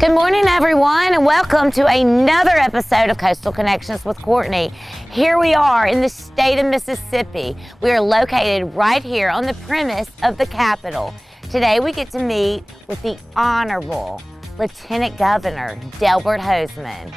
Good morning, everyone, and welcome to another episode of Coastal Connections with Courtney. Here we are in the state of Mississippi. We are located right here on the premise of the Capitol. Today we get to meet with the Honorable Lieutenant Governor Delbert Hosemann.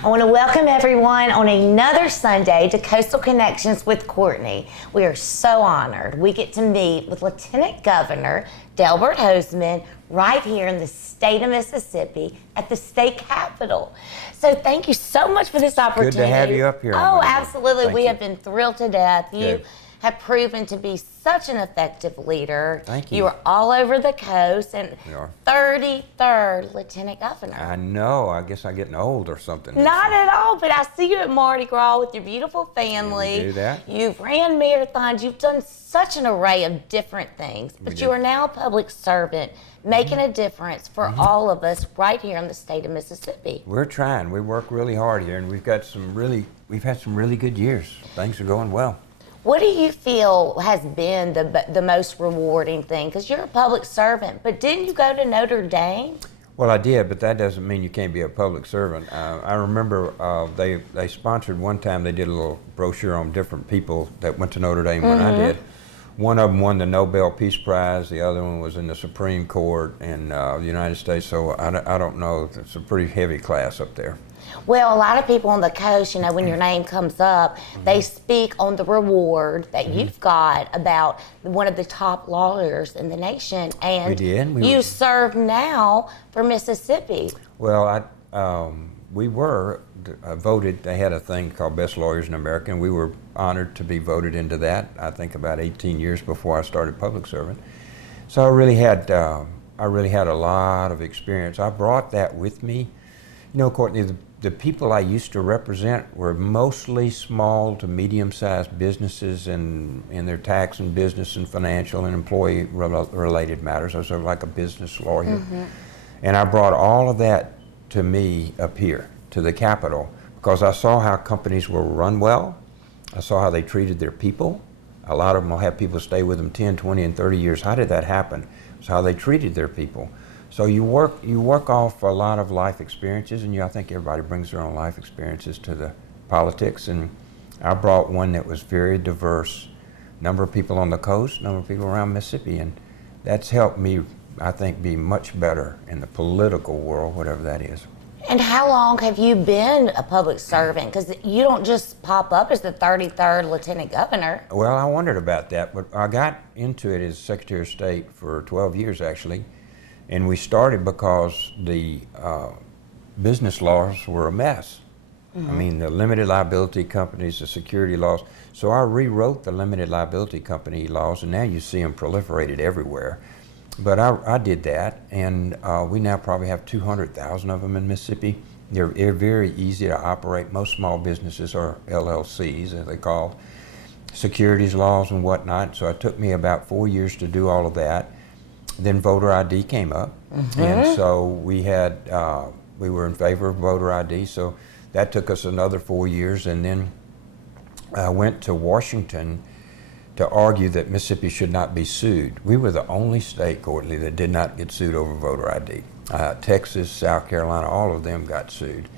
I want to welcome everyone on another Sunday to Coastal Connections with Courtney. We are so honored. We get to meet with Lieutenant Governor Delbert Hosemann right here in the state of Mississippi at the state capitol. So thank you so much for this opportunity. Good to have you up here. Oh, absolutely. We you. have been thrilled to death. You Good. have proven to be such an effective leader. Thank you. You are all over the coast and We are. 33rd Lieutenant Governor. I know. I guess I'm getting old or something. Not at all, but I see you at Mardi Gras with your beautiful family. Yeah, we do that. You've ran marathons. You've done such an array of different things. But you are now a public servant, making a difference for all of us right here in the state of Mississippi. We're trying. We work really hard here, and we've had some really good years. Things are going well. What do you feel has been the most rewarding thing? Because you're a public servant, but didn't you go to Notre Dame? Well, I did, but that doesn't mean you can't be a public servant. I remember they sponsored one time. They did a little brochure on different people that went to Notre Dame when I did. One of them won the Nobel Peace Prize. The other one was in the Supreme Court in the United States. So I don't know. It's a pretty heavy class up there. Well, a lot of people on the coast, you know, when your name comes up, they speak on the reward that you've got about one of the top lawyers in the nation. And We did. you serve now for Mississippi. Well, we were voted. They had a thing called Best Lawyers in America, and we were honored to be voted into that. I think about 18 years before I started public servant. So I really had a lot of experience. I brought that with me. You know, Courtney, the people I used to represent were mostly small to medium-sized businesses in their tax and business and financial and employee-related matters. I was sort of like a business lawyer. And I brought all of that to me up here, to the Capitol, because I saw how companies were run well. I saw how they treated their people. A lot of them will have people stay with them 10, 20, and 30 years. How did that happen? It's how they treated their people. So you work off a lot of life experiences, and I think everybody brings their own life experiences to the politics. And I brought one that was very diverse, number of people on the coast, number of people around Mississippi, and that's helped me, I think, be much better in the political world, whatever that is. And how long have you been a public servant? Because you don't just pop up as the 33rd Lieutenant Governor. Well, I wondered about that, but I got into it as Secretary of State for 12 years, actually. And we started because the business laws were a mess. I mean, the limited liability companies, the security laws. So I rewrote the limited liability company laws, and now you see them proliferated everywhere. But I did that, and we now probably have 200,000 of them in Mississippi. They're very easy to operate. Most small businesses are LLCs, as they call, securities laws and whatnot. So it took me about 4 years to do all of that. Then voter ID came up, and so we were in favor of voter ID, so that took us another 4 years, and then I went to Washington to argue that Mississippi should not be sued. We were the only state, Courtney, that did not get sued over voter ID. Texas, South Carolina, all of them got sued.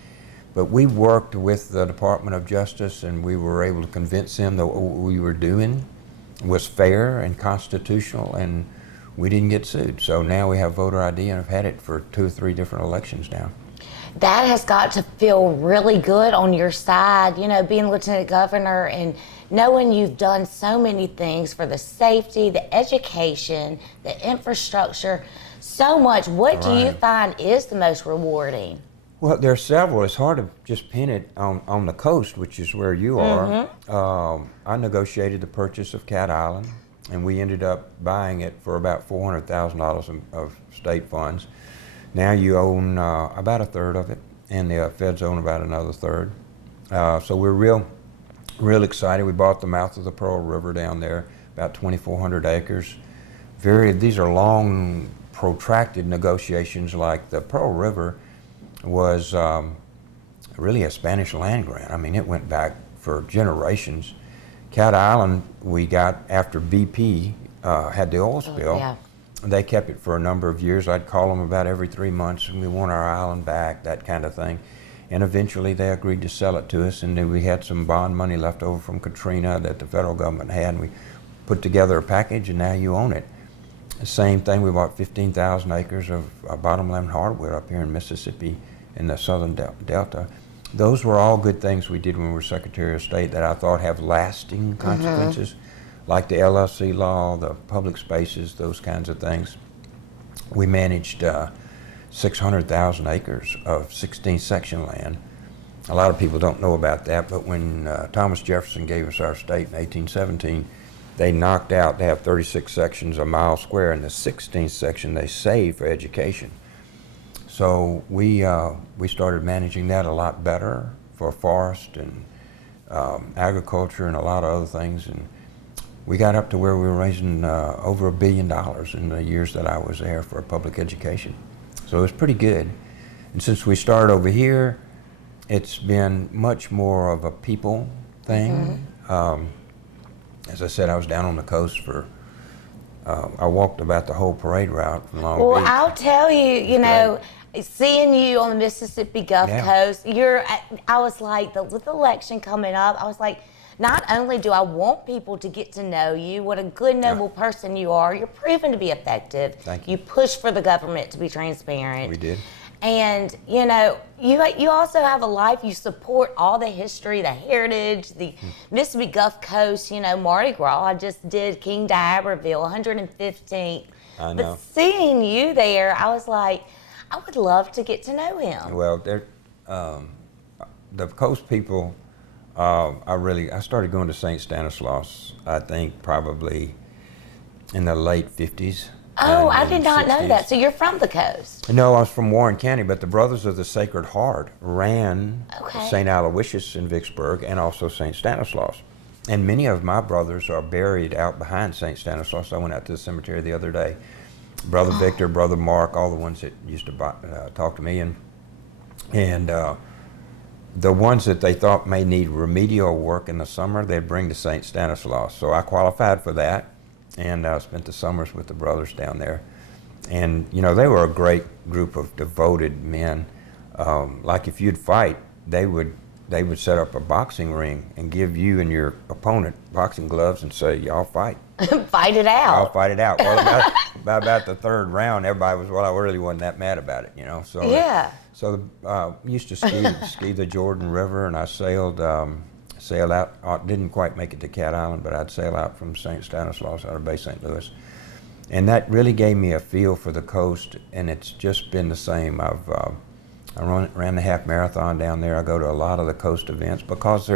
But we worked with the Department of Justice, and we were able to convince them that what we were doing was fair and constitutional, and we didn't get sued. So now we have voter ID, and I've had it for 2 or 3 different elections now. That has got to feel really good on your side, you know, being Lieutenant Governor and knowing you've done so many things for the safety, the education, the infrastructure, so much. What do you find is the most rewarding? Well, there are several. It's hard to just pin it on the coast, which is where you are. I negotiated the purchase of Cat Island, and we ended up buying it for about $400,000 of state funds. Now you own about a third of it, and the feds own about another third. So we're real excited. We bought the mouth of the Pearl River down there, about 2,400 acres. These are long, protracted negotiations. Like the Pearl River was really a Spanish land grant. I mean, it went back for generations. Cat Island, we got after BP had the oil spill. Yeah. They kept it for a number of years. I'd call them about every 3 months, and we want our island back, that kind of thing. And eventually they agreed to sell it to us, and then we had some bond money left over from Katrina that the federal government had, and we put together a package, and now you own it. The same thing, we bought 15,000 acres of bottomland hardwood up here in Mississippi in the southern delta. Those were all good things we did when we were Secretary of State that I thought have lasting consequences, like the LLC law, the public spaces, those kinds of things. We managed 600,000 acres of 16th section land. A lot of people don't know about that, but when Thomas Jefferson gave us our state in 1817, they knocked out, they have 36 sections a mile square, and the 16th section they saved for education. So we started managing that a lot better for forest and agriculture and a lot of other things, and we got up to where we were raising over $1 billion in the years that I was there for public education. So it was pretty good. And since we started over here, it's been much more of a people thing. As I said, I was down on the coast for, I walked about the whole parade route from Long Beach. Well, I'll tell you, you know, seeing you on the Mississippi Gulf Coast, I was like, with the election coming up, I was like, not only do I want people to get to know you, what a good, noble person you are, you're proven to be effective. Thank you. You push for the government to be transparent. We did. And, you know, you also have a life, you support all the history, the heritage, the Mississippi Gulf Coast, you know, Mardi Gras. I just did King D'Iberville, 115th. I know. But seeing you there, I was like, I would love to get to know him. Well, the coast people, I started going to St. Stanislaus, I think probably in the late 50s. Oh, I did not 60s. know that. So you're from the coast? No, I was from Warren County, but the Brothers of the Sacred Heart ran St. Aloysius in Vicksburg and also St. Stanislaus. And many of my brothers are buried out behind St. Stanislaus. I went out to the cemetery the other day. Brother Victor, Brother Mark, all the ones that used to talk to me. And the ones that they thought may need remedial work in the summer, they'd bring to St. Stanislaus. So I qualified for that. And spent the summers with the brothers down there. And, you know, they were a great group of devoted men. Like if you'd fight, they would set up a boxing ring and give you and your opponent boxing gloves and say, y'all fight. Fight it out. I'll fight it out. Well, about the third round, everybody was, well, I really wasn't that mad about it, you know. So yeah. So used to ski the Jordan River, and I sailed out, didn't quite make it to Cat Island, but I'd sail out from St. Stanislaus out of Bay St. Louis. And that really gave me a feel for the coast, and it's just been the same. I ran the half marathon down there. I go to a lot of the coast events because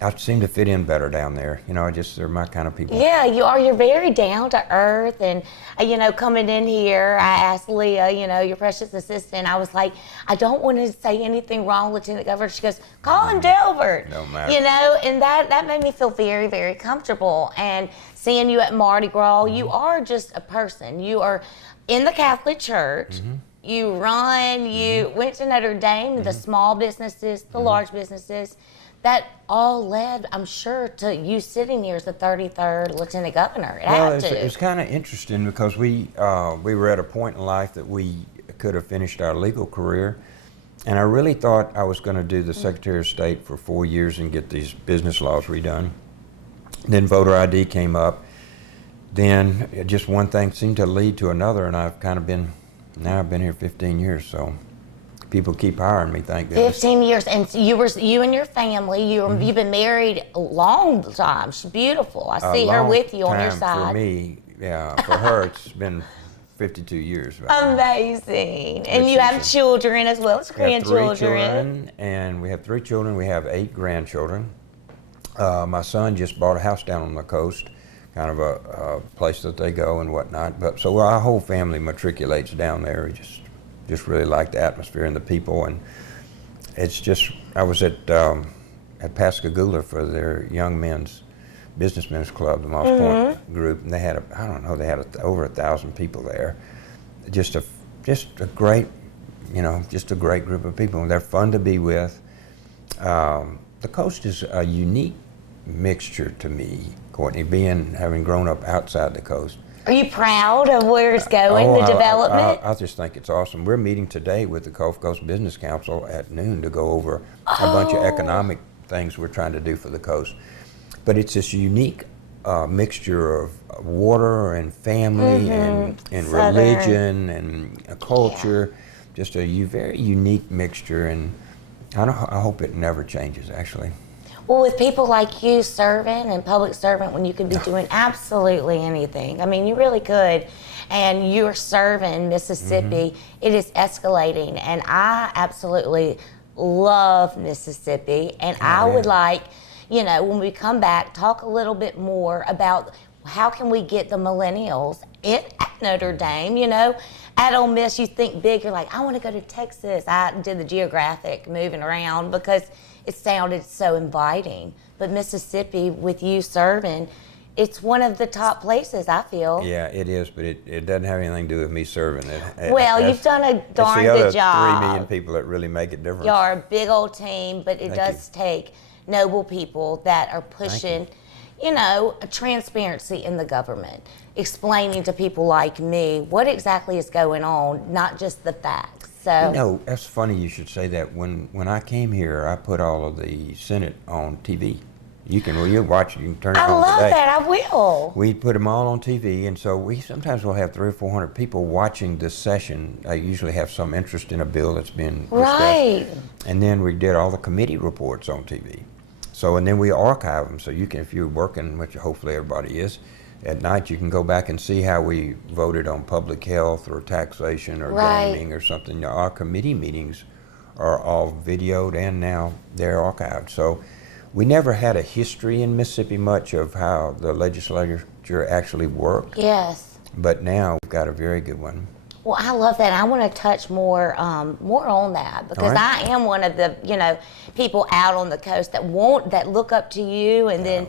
I seem to fit in better down there. You know, they're my kind of people. Yeah, you are. You're very down to earth. And, you know, coming in here, I asked Leah, you know, your precious assistant, I was like, I don't want to say anything wrong, Lieutenant Governor. She goes, call him Delbert. No matter. You know, and that made me feel very, very comfortable. And seeing you at Mardi Gras, you are just a person. You are in the Catholic Church. You run, you went to Notre Dame, the small businesses, the large businesses. That all led, I'm sure, to you sitting here as the 33rd Lieutenant Governor. It was kind of interesting because we were at a point in life that we could have finished our legal career, and I really thought I was going to do the Secretary of State for 4 years and get these business laws redone. Then voter ID came up. Then just one thing seemed to lead to another, and I've been here 15 years, so people keep hiring me, thank goodness. 15 years, and so you and your family, you've been married a long time. She's beautiful. I see her with you on your side. For me, yeah. For her, it's been 52 years. Amazing. And you have children as well as grandchildren. We have 3 children, and we have 3 children. We have 8 grandchildren. My son just bought a house down on the coast, kind of a place that they go and whatnot. But so our whole family matriculates down there. We just really like the atmosphere and the people, and it's just. I was at Pascagoula for their young men's businessmen's club, the Moss Point group, and they had over 1,000 people there. Just a great, just a great group of people, and they're fun to be with. The coast is a unique mixture to me, Courtney, having grown up outside the coast. Are you proud of where it's going, the development? I just think it's awesome. We're meeting today with the Gulf Coast Business Council at noon to go over a bunch of economic things we're trying to do for the coast. But it's this unique mixture of water and family and religion and culture, just a very unique mixture, and I hope it never changes, actually. Well, with people like you serving and public servant, when you could be doing absolutely anything, I mean, you really could, and you're serving Mississippi, it is escalating, and I absolutely love Mississippi, and I would like, when we come back, talk a little bit more about how can we get the millennials at Notre Dame, At Ole Miss, you think big, you're like, I want to go to Texas. I did the geographic moving around because it sounded so inviting. But Mississippi, with you serving, it's one of the top places, I feel. Yeah, it is, but it doesn't have anything to do with me serving it. Well, you've done a darn good job. It's the other 3 million people that really make a difference. You are a big old team, but it does take noble people that are pushing, a transparency in the government, explaining to people like me what exactly is going on, not just the facts. So that's funny you should say that. When I came here, I put all of the Senate on TV. You can watch it. You can turn it on today. I love that. I will. We put them all on TV, and so we sometimes will have 300 or 400 people watching this session. I usually have some interest in a bill that's been discussed. Right. And then we did all the committee reports on TV. So, and then we archive them, so you can, if you're working, which hopefully everybody is, at night you can go back and see how we voted on public health or taxation or gaming or something. Our committee meetings are all videoed, and now they're archived. So we never had a history in Mississippi much of how the legislature actually worked. Yes. But now we've got a very good one. Well, I love that. I want to touch more on that, because I am one of the people out on the coast that look up to you and then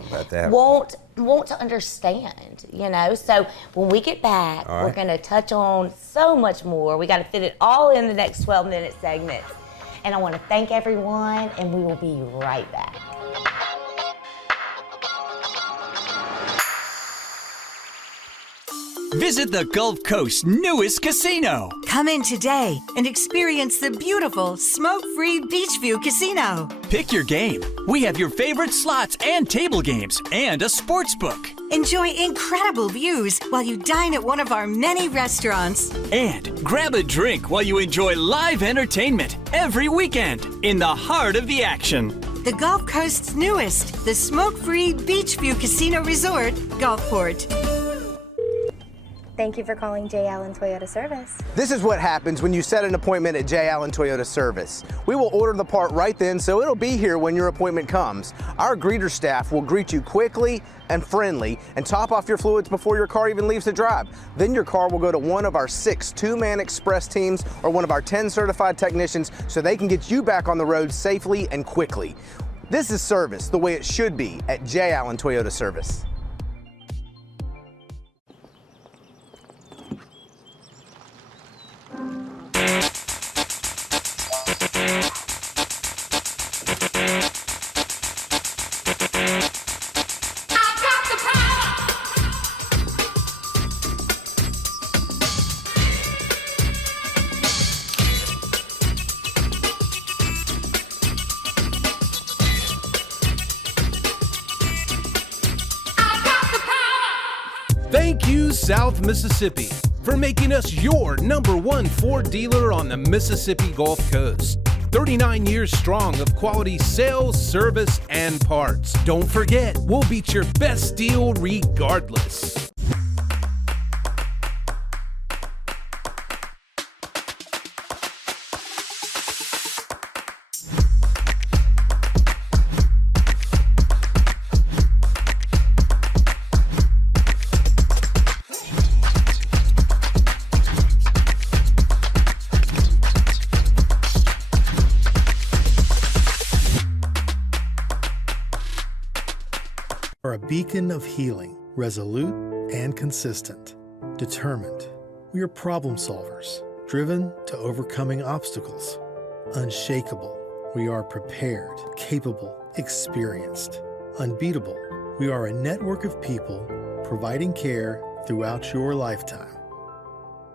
want to understand. So when we get back, we're going to touch on so much more. We got to fit it all in the next 12-minute segment. And I want to thank everyone, and we will be right back. Visit the Gulf Coast's newest casino. Come in today and experience the beautiful smoke-free Beachview Casino. Pick your game. We have your favorite slots and table games and a sports book. Enjoy incredible views while you dine at one of our many restaurants. And grab a drink while you enjoy live entertainment every weekend in the heart of the action. The Gulf Coast's newest, the smoke-free Beachview Casino Resort, Gulfport. Thank you for calling J. Allen Toyota Service. This is what happens when you set an appointment at J. Allen Toyota Service. We will order the part right then, so it'll be here when your appointment comes. Our greeter staff will greet you quickly and friendly and top off your fluids before your car even leaves the drive. Then your car will go to one of our 6 two-man express teams or one of our 10 certified technicians so they can get you back on the road safely and quickly. This is service the way it should be at J. Allen Toyota Service. Thank you, South Mississippi. for making us your #1 Ford dealer on the Mississippi Gulf Coast. 39 years strong of quality sales, service, and parts. Don't forget, we'll beat your best deal regardless. Are a beacon of healing, resolute and consistent, determined. We are problem solvers, driven to overcoming obstacles, unshakable. We are prepared, capable, experienced, unbeatable. We are a network of people providing care throughout your lifetime.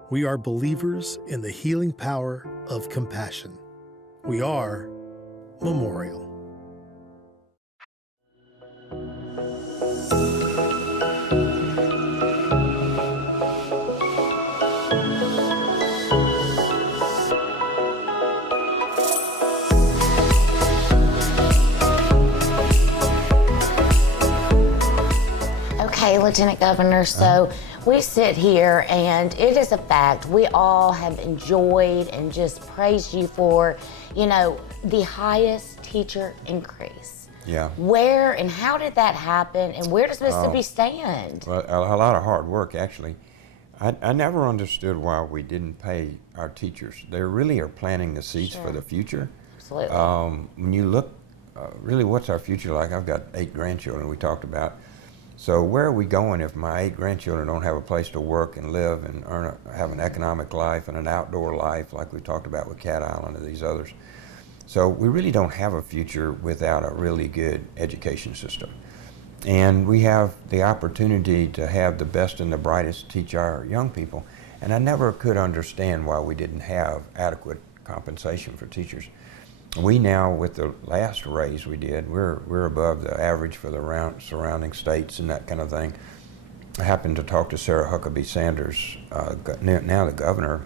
We are believers in the healing power of compassion. We are Memorial. Okay, Lieutenant Governor, so we sit here and it is a fact. We all have enjoyed and just praised you for, the highest teacher increase. Yeah. Where and how did that happen, and where does Mississippi stand? Well, a lot of hard work, actually. I never understood why we didn't pay our teachers. They really are planting the seeds for the future. Absolutely. When you look, really what's our future like? I've got 8 grandchildren we talked about. So where are we going if my 8 grandchildren don't have a place to work and live and have an economic life and an outdoor life like we talked about with Cat Island and these others? So we really don't have a future without a really good education system. And we have the opportunity to have the best and the brightest teach our young people. And I never could understand why we didn't have adequate compensation for teachers. We now, with the last raise we did, we're above the average for the surrounding states and that kind of thing. I happened to talk to Sarah Huckabee Sanders, now the governor,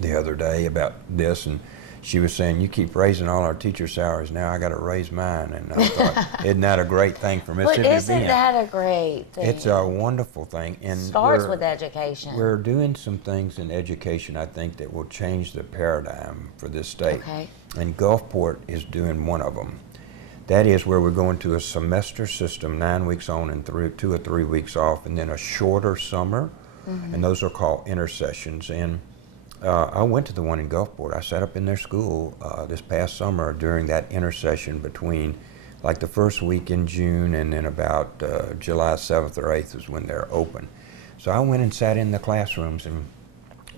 the other day about this, and she was saying, you keep raising all our teacher salaries, now I got to raise mine. And I thought, isn't that a great thing for Mississippi to be in? But isn't that a great thing? It's a wonderful thing. And starts with education. We're doing some things in education, I think, that will change the paradigm for this state. Okay. And Gulfport is doing one of them. That is where we're going to a semester system, 9 weeks on and 2 or 3 weeks off, and then a shorter summer, and those are called intersessions. And I went to the one in Gulfport. I sat up in their school this past summer during that intersession between like the first week in June and then about July 7th or 8th is when they're open. So I went and sat in the classrooms, and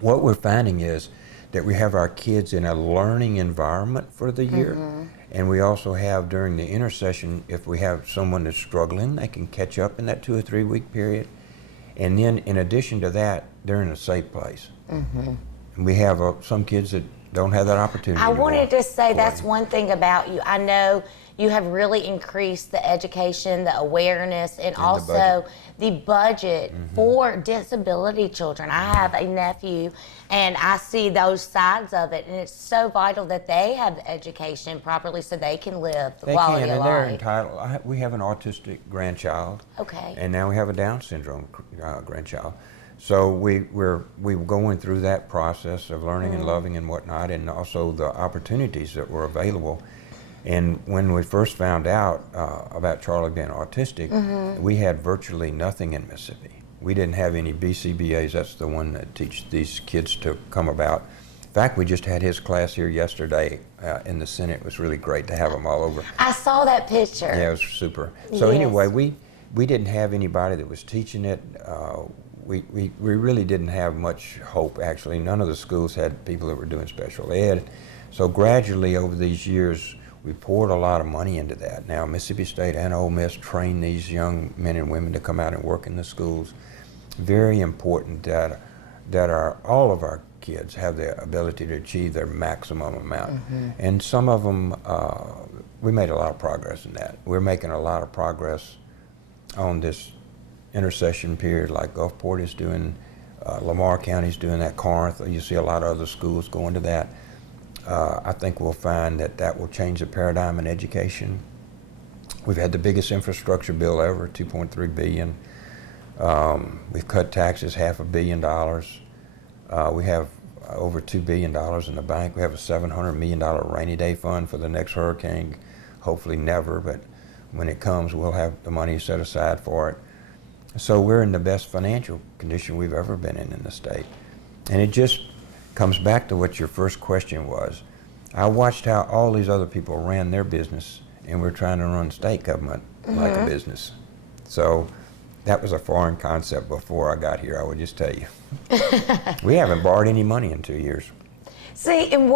what we're finding is that we have our kids in a learning environment for the year. And we also have during the intersession, if we have someone that's struggling, they can catch up in that 2 or 3 week period. And then in addition to that, they're in a safe place. And we have some kids that don't have that opportunity. I wanted to say that's one thing about you. I know you have really increased the education, the awareness, and also the budget for disability children. I have a nephew, and I see those sides of it, and it's so vital that they have the education properly so they can live the quality of life. They're entitled. We have an autistic grandchild. Okay. And now we have a Down syndrome grandchild. So we're going through that process of learning and loving and whatnot, and also the opportunities that were available. And when we first found out about Charlie being autistic, we had virtually nothing in Mississippi. We didn't have any BCBAs. That's the one that teach these kids to come about. In fact, we just had his class here yesterday in the Senate. It was really great to have them all over. I saw that picture. Yeah, it was super. So anyway, we didn't have anybody that was teaching it. We really didn't have much hope, actually. None of the schools had people that were doing special ed. So gradually over these years, we poured a lot of money into that. Now Mississippi State and Ole Miss train these young men and women to come out and work in the schools. Very important that all of our kids have the ability to achieve their maximum amount. And some of them, we made a lot of progress in that. We're making a lot of progress on this intercession period like Gulfport is doing. Lamar County's doing that. Corinth, you see a lot of other schools going to that. I think we'll find that that will change the paradigm in education. We've had the biggest infrastructure bill ever, $2.3 billion. We've cut taxes $500 million. We have over $2 billion in the bank. We have a $700 million rainy day fund for the next hurricane. Hopefully never, but when it comes, we'll have the money set aside for it. So we're in the best financial condition we've ever been in the state. And it just comes back to what your first question was. I watched how all these other people ran their business, and we're trying to run state government like a business. So that was a foreign concept before I got here, I would just tell you. We haven't borrowed any money in 2 years. See, and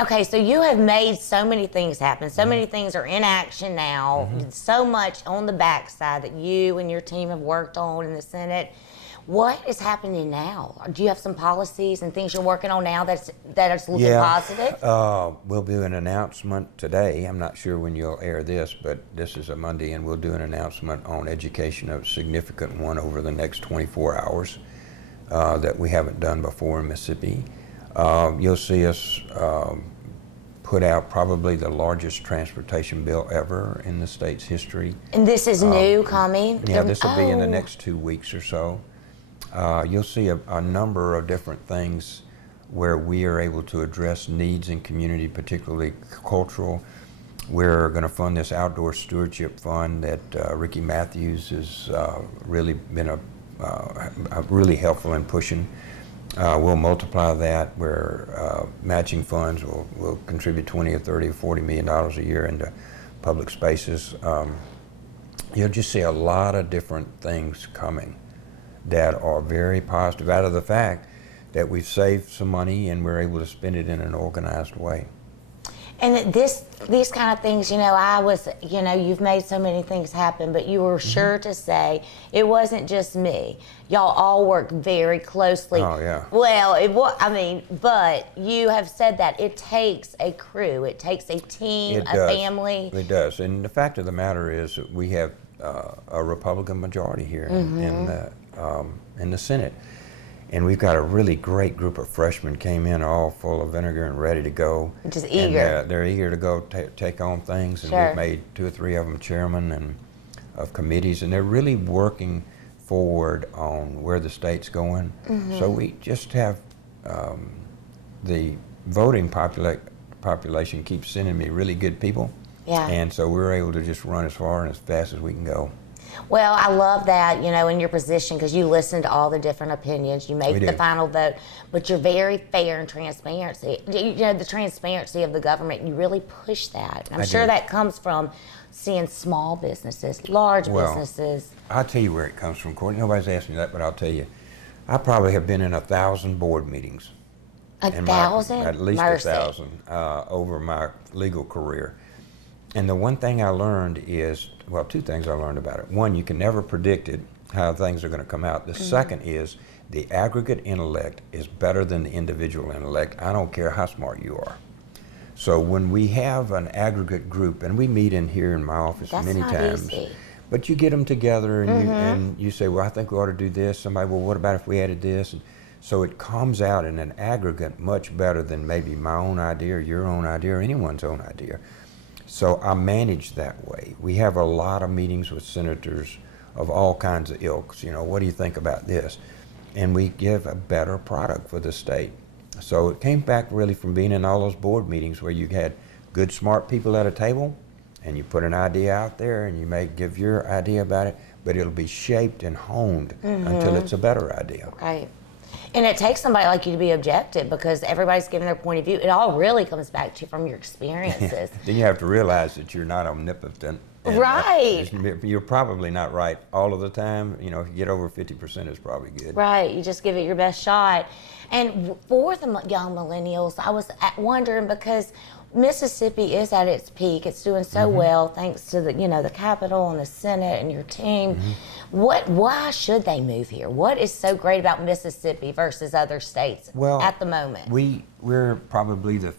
okay, so you have made so many things happen. So many things are in action now. So much on the backside that you and your team have worked on in the Senate. What is happening now? Do you have some policies and things you're working on now that is looking positive? We'll do an announcement today. I'm not sure when you'll air this, but this is a Monday, and we'll do an announcement on education, a significant one over the next 24 hours that we haven't done before in Mississippi. You'll see us put out probably the largest transportation bill ever in the state's history. And this is new coming? Yeah, this will be in the next 2 weeks or so. You'll see a number of different things where we are able to address needs in community, particularly cultural. We're going to fund this outdoor stewardship fund that Ricky Matthews has really been really helpful in pushing. We'll multiply that where matching funds will contribute 20 or 30 or 40 million dollars a year into public spaces. You'll just see a lot of different things coming that are very positive out of the fact that we've saved some money and we're able to spend it in an organized way. And these kind of things, you've made so many things happen, but you were sure to say it wasn't just me. Y'all all work very closely. Oh, yeah. Well, but you have said that it takes a crew, it takes a team, a family. It does. And the fact of the matter is that we have a Republican majority here in the Senate. And we've got a really great group of freshmen came in all full of vinegar and ready to go. Just eager. And, they're eager to go take on things. And we've made 2 or 3 of them chairmen of committees. And they're really working forward on where the state's going. So we just have the voting population keeps sending me really good people. Yeah. And so we're able to just run as far and as fast as we can go. Well, I love that, in your position, because you listen to all the different opinions. You make the final vote, but you're very fair and transparency. The transparency of the government, you really push that. I'm sure that comes from seeing small businesses, large businesses. I'll tell you where it comes from, Courtney. Nobody's asked me that, but I'll tell you. I probably have been in 1,000 board meetings. 1,000? At least Mercy. 1,000 over my legal career. And the one thing I learned is, 2 things I learned about it. One, you can never predict it, how things are going to come out. The second is the aggregate intellect is better than the individual intellect. I don't care how smart you are. So when we have an aggregate group, and we meet in here in my office many times, but you get them together and you say, well, I think we ought to do this. Somebody, well, what about if we added this? And so it comes out in an aggregate much better than maybe my own idea or your own idea or anyone's own idea. So I manage that way. We have a lot of meetings with senators of all kinds of ilks. What do you think about this? And we give a better product for the state. So it came back really from being in all those board meetings where you had good, smart people at a table, and you put an idea out there, and you may give your idea about it, but it'll be shaped and honed until it's a better idea. Right. And it takes somebody like you to be objective, because everybody's giving their point of view. It all really comes back to you from your experiences. Then you have to realize that you're not omnipotent. Right. You're probably not right all of the time. If you get over 50%, it's probably good. Right. You just give it your best shot. And for the young millennials, I was wondering, because Mississippi is at its peak. It's doing so well thanks to the Capitol and the Senate and your team. Why should they move here? What is so great about Mississippi versus other states at the moment? We're probably the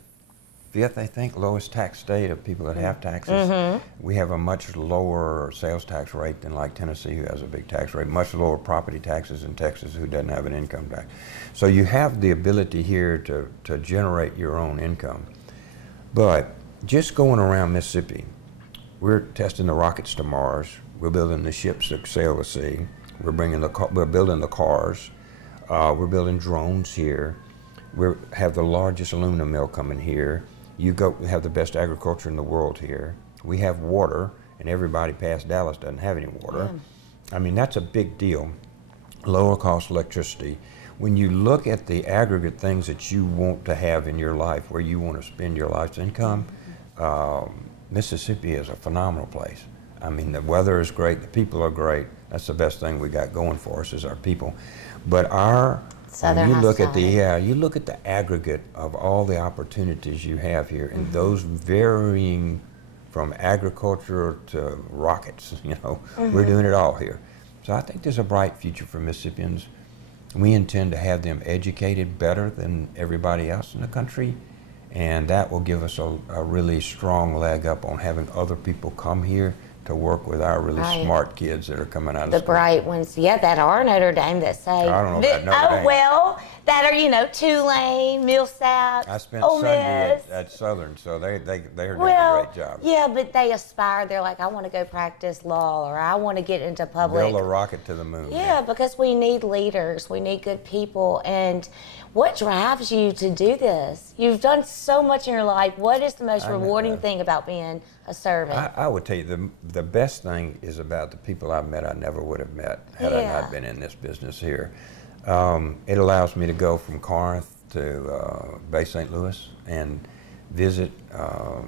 fifth, I think, lowest tax state of people that have taxes. We have a much lower sales tax rate than like Tennessee, who has a big tax rate, much lower property taxes in Texas, who doesn't have an income tax. So you have the ability here to generate your own income. But just going around Mississippi, we're testing the rockets to Mars. We're building the ships that sail the sea. We're building the cars. We're building drones here. We have the largest aluminum mill coming here. We have the best agriculture in the world here. We have water, and everybody past Dallas doesn't have any water. Yeah. I mean, that's a big deal. Lower cost electricity. When you look at the aggregate things that you want to have in your life, where you want to spend your life's income, Mississippi is a phenomenal place. I mean, the weather is great, the people are great. That's the best thing we got going for us is our people. But when you look at you look at the aggregate of all the opportunities you have here, and those varying from agriculture to rockets, you know, we're doing it all here. So I think there's a bright future for Mississippians. We intend to have them educated better than everybody else in the country, and that will give us a really strong leg up on having other people come here to work with our really smart kids that are coming out of school. The bright ones, that are Notre Dame that say, I don't know about Notre Dame. Well, that are, Tulane, Millsap, I spent Ole Sunday Miss. at Southern, so they're doing a great job. Yeah, but they aspire. They're like, I want to go practice law, or I want to get into public. Build a rocket to the moon. Yeah, because we need leaders. We need good people. And what drives you to do this? You've done so much in your life. What is the most rewarding thing about being a servant? I would tell you the best thing is about the people I've met I never would have met had I not been in this business here. It allows me to go from Corinth to Bay St. Louis and visit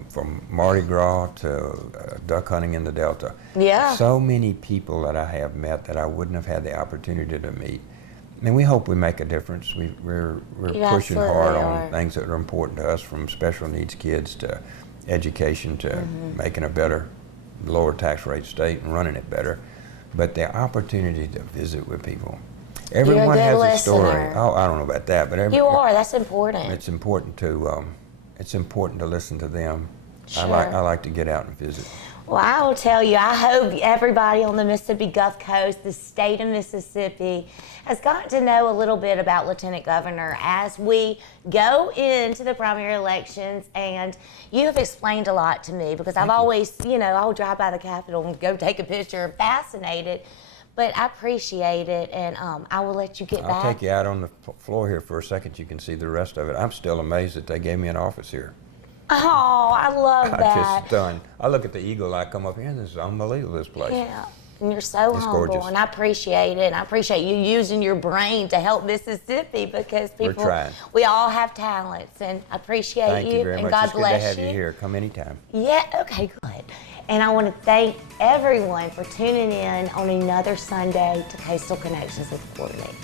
from Mardi Gras to duck hunting in the Delta. Yeah. So many people that I have met that I wouldn't have had the opportunity to meet. And we hope we make a difference. We're pushing hard on things that are important to us, from special needs kids to education to making a better, lower tax rate state and running it better. But the opportunity to visit with people. Everyone has a story. Oh, I don't know about that, but you are. That's important. It's important to listen to them. Sure. I like to get out and visit. Well, I will tell you, I hope everybody on the Mississippi Gulf Coast, the state of Mississippi, has gotten to know a little bit about Lieutenant Governor as we go into the primary elections. And you have explained a lot to me, because I've always, I'll drive by the Capitol and go take a picture. I'm fascinated. But I appreciate it, and I will let you get back. I'll take you out on the floor here for a second. You can see the rest of it. I'm still amazed that they gave me an office here. Oh, I love that. I'm just stunned. I look at the eagle, I come up here, and this is unbelievable, this place. Yeah, and you're so It's humble, gorgeous. and I appreciate it. And I appreciate you using your brain to help Mississippi, because people, we all have talents, and I appreciate you. Thank you very and much. God It's bless good to have you. you here. Come anytime. Yeah, okay, good. And I want to thank everyone for tuning in on another Sunday to Coastal Connections with Courtney.